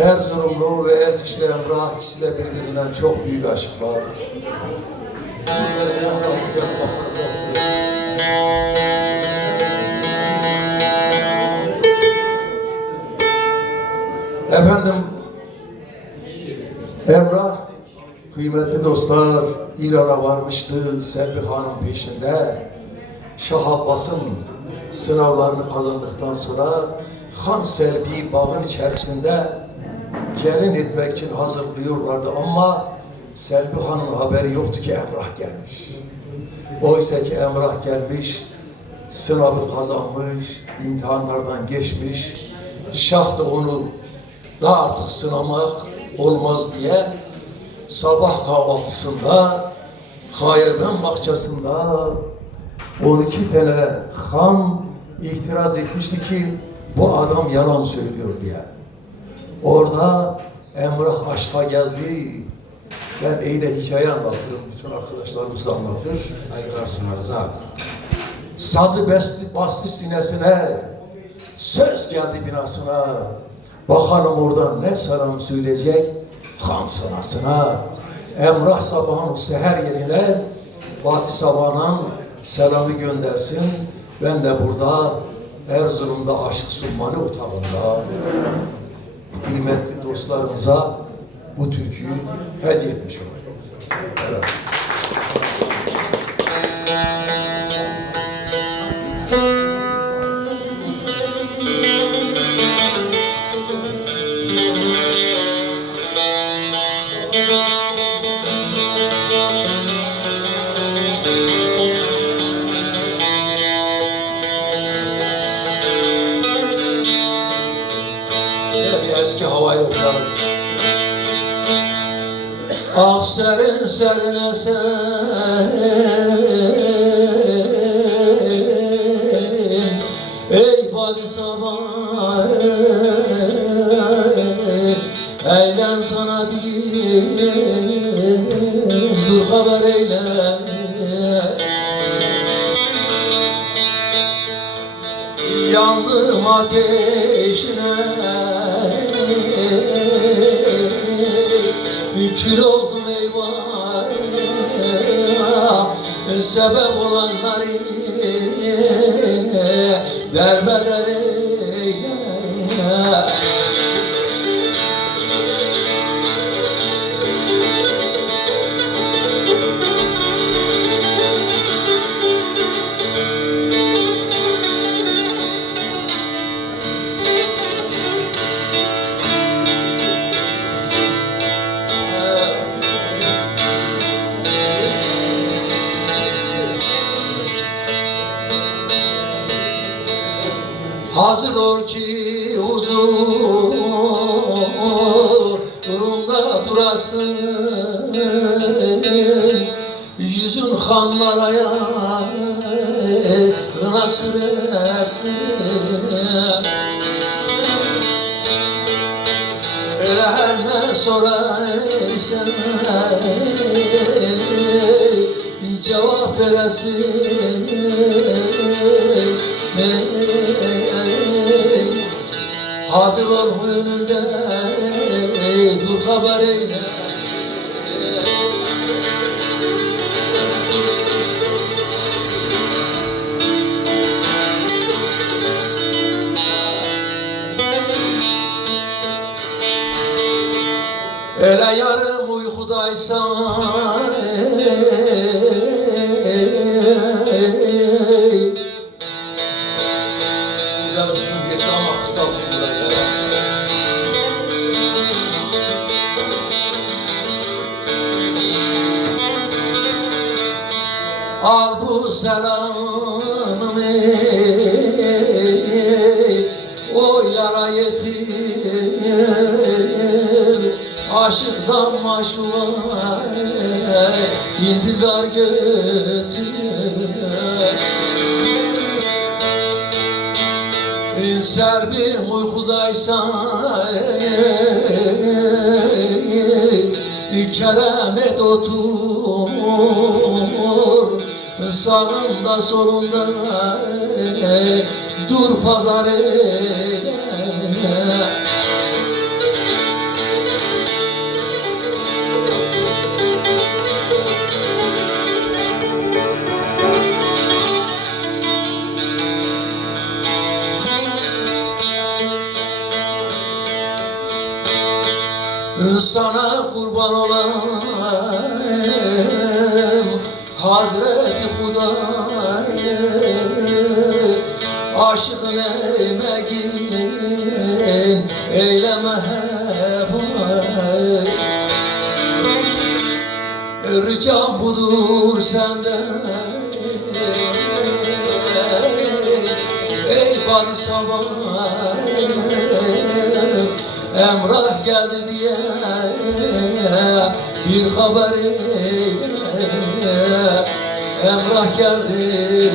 Erzurumlu ve Ercişli Emrah ikisi de birbirinden çok büyük aşıklar. Efendim, Emrah, kıymetli dostlar, İran'a varmıştı Selvi Hanım peşinde. Şah Abbas'ın sınavlarını kazandıktan sonra Han Selvi'yi bağın içerisinde gelin etmek için hazırlıyorlardı ama Selvi Han'ın haberi yoktu ki Emrah gelmiş. Oysa ki Emrah gelmiş, sınavı kazanmış, imtihanlardan geçmiş. Şah da onu da artık sınamak olmaz diye sabah kahvaltısında Hayırben bahçesinde 12 tane han itiraz etmişti ki bu adam yalan söylüyor diye. Orada Emrah aşka geldi. Ben iyi de hikaye anlatırım. Bütün arkadaşlarımız da anlatır. Saygılar sunarız abi. Sazı bastı, bastı sinesine, söz geldi binasına. Bakalım oradan ne selam söyleyecek han sonasına. Emrah sabahın seher yerine Fatih sabahın selamı göndersin. Ben de burada Erzurum'da Aşık Sulmani otağında kıymetli dostlarımıza bu türküyü hediye etmiş olayım. Evet. Ah serin serin esen Ey badi sabah Eğlen sana diyeyim Dur haber eyle. Yandım ateşine Kül oldum eyvah. Sebep olanları Derbeder eyle Hazır ol ki huzurumda durasın. Yüzün hanlara yağına süresin. Her ne sorarsan cevap veresin Hazır ol önünde dur haber eyle. Ele yarım uykudaysan Al bu selamımı O yara yetim. Aşıktan maşuğa İntizar götür Serbim uykudaysan Keremet otur sağında solunda dur pazarı. Sana kurban olan Hazreti Hudayım Aşıkın eymekin Eyleme hebay Ricam budur senden Ey badi sabah Emrah geldi diye Bir haber Emrah geldi